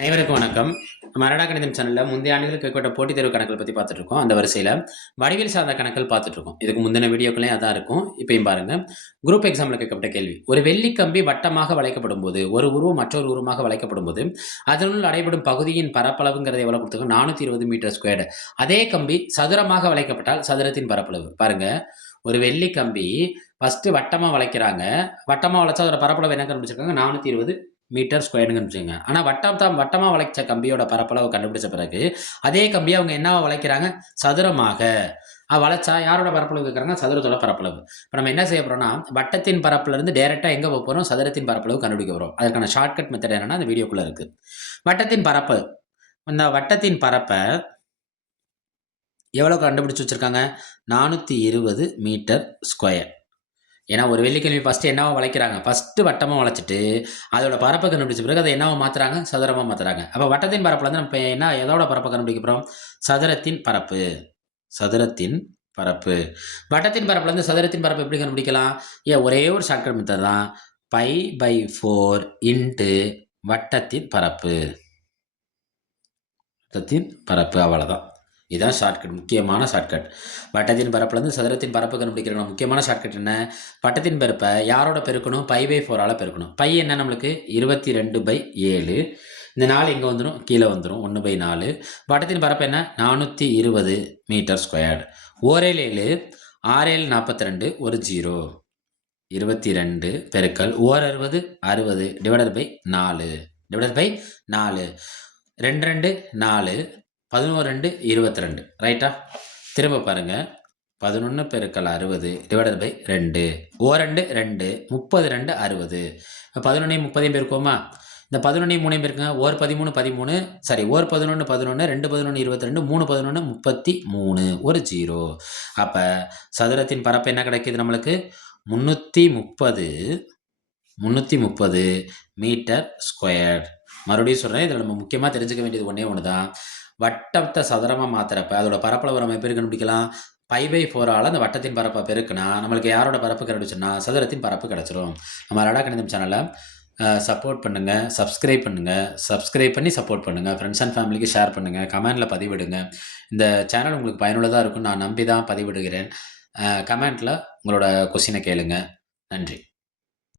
அனைவருக்கும் வணக்கம். நம்ம அரடா கணிதம் சேனல்ல முந்தைய ஆண்டுகளுக்கு கேட்கப்பட்ட போட்டித் தேர்வு கணக்குகள் பத்தி பார்த்துட்டு இருக்கோம். அந்த வரிசையில வடிவியல் சார்ந்த கணக்குகள் பார்த்துட்டு இருக்கோம். இதுக்கு முந்தின வீடியோக்களையும் அதான் இருக்கும். இப்பயும் பாருங்க. குரூப் எக்ஸாம்ல கேட்கப்பட்ட கேள்வி. ஒரு வெள்ளி கம்பி வட்டமாக வளைக்கப்படும்போது, ஒரு உருவம் மற்றொரு உருவமாக வளைக்கப்படும்போது, அதனுள் அடைபடும் பகுதியின் பரப்பளவுங்கிறது எவ்வளவு கொடுத்திருக்கோம்? 420 மீட்டர் ஸ்கொயர்டு. அதே கம்பி சதுரமாக வளைக்கப்பட்டால் சதுரத்தின் பரப்பளவு. பாருங்க. ஒரு வெள்ளி கம்பி ஃபர்ஸ்ட் வட்டமா வளைக்கிறாங்க. வட்டமா வளைச்சா அதோட பரப்பளவு என்ன கண்டுபிடிச்சிருக்காங்க? 420 மீட்டர் ஸ்கொயர்டுன்னு வச்சுக்கோங்க. ஆனா வட்டமா வளைச்ச கம்பியோட பரப்பளவு கண்டுபிடிச்ச பிறகு, அதே கம்பிய அவங்க என்னவா வளைக்கிறாங்க? சதுரமாக. வளைச்சா யாரோட பரப்பளவு கேட்குறாங்க? சதுரத்தோட பரப்பளவு. இப்ப நம்ம என்ன செய்ய போறோம்னா, வட்டத்தின் பரப்புலருந்து டைரக்ட்டா எங்க போறோம்? சதுரத்தின் பரப்பளவு கண்டுபிடிக்க போறோம். அதற்கான ஷார்ட்கட் மெத்தட் என்னன்னா, அந்த வீடியோக்குள்ள இருக்கு. வட்டத்தின் பரப்பு. இந்த வட்டத்தின் பரப்ப எவ்வளோ கண்டுபிடிச்சு வச்சிருக்காங்க? 420 மீட்டர் ஸ்கொயர். ஏன்னா ஒரு வெள்ளிக்கிழமை ஃபர்ஸ்ட்டு என்னவா வளைக்கிறாங்க? ஃபர்ஸ்ட்டு வட்டமா வளைச்சுட்டு, அதோட பரப்ப கண்டுபிடிச்ச பிறகு அதை என்னவா மாத்துறாங்க? சதுரமா மாத்துறாங்க. அப்ப வட்டத்தின் பரப்புல வந்து நம்ம இப்ப எதோட பரப்ப கண்டுபிடிக்க போறோம்? சதுரத்தின் பரப்பு. சதுரத்தின் பரப்பு. வட்டத்தின் பரப்புலருந்து சதுரத்தின் பரப்பு எப்படி கண்டுபிடிக்கலாம்? ஒரே ஒரு ஷார்ட்கட் மெத்தட் தான். π/4 இன்டு வட்டத்தின் பரப்பு. வட்டத்தின் பரப்பு அவ்வளவுதான். இதுதான் ஷார்ட்கட். முக்கியமான ஷார்ட்கட். வட்டத்தின் பரப்புலேருந்து சதுரத்தின் பரப்பு கண்டுபிடிக்கிற முக்கியமான ஷார்ட்கட் என்ன? வட்டத்தின் பரப்பை யாரோட பெருக்கணும்? π/4 பெருக்கணும். பை என்ன நம்மளுக்கு? 22/7. இந்த 4 இங்கே வந்துடும், கீழே வந்துடும். 1/4. வட்டத்தின் பரப்பு என்ன? 420 மீட்டர் ஸ்கொயர்டு. ஓரேல் 7, 6 42, ஒரு 0. 22 பெருக்கல் ஓர் 60 60 டிவைடட் பை 4 டிவைடட் பை 4. 2 2 4, 11 2 22. ரைட்டா? திரும்ப பாருங்க. 11 பெருக்கல் 60 டிவைடட் பை 2. ஓர் 2 2, 32 60. 11 30 பெருக்குவோமா? இந்த 11 3 பெருக்குங்க. ஓர் 13 13, சாரி ஓர் 11 11, 2 11 22, 3 11 33, ஒரு 0. அப்ப சதுரத்தின் பரப்பு என்ன கிடைக்குது நம்மளுக்கு? 330 மீட்டர் ஸ்கொயர். மறுபடியும் சொல்றேன். இதில் நம்ம முக்கியமாக தெரிஞ்சுக்க வேண்டியது ஒன்றே ஒன்று தான். வட்டத்தை சதுரமாக மாத்துறப்ப அதோட பரப்பளவு நம்ம எப்படி கண்டுபிடிக்கலாம்? π/4 அந்த வட்டத்தின் பரப்பை பெருக்குனா நம்மளுக்கு யாரோட பரப்பு கிடைச்சுன்னா சதுரத்தின் பரப்பு கிடைச்சிரும். நம்ம அரடா கணிதம் சேனலை சப்போர்ட் பண்ணுங்க, சப்ஸ்கிரைப் பண்ணுங்க, சப்ஸ்கிரைப் பண்ணி சப்போர்ட் பண்ணுங்க, ஃப்ரெண்ட்ஸ் அண்ட் ஃபேமிலிக்கு ஷேர் பண்ணுங்க, கமெண்ட்ல பதிவிடுங்க. இந்த சேனல் உங்களுக்கு பயனுள்ளதாக இருக்கும்னு நான் நம்பி தான் பதிவிடுகிறேன். கமெண்ட்ல உங்களோட கொஸ்டினை கேளுங்க. நன்றி.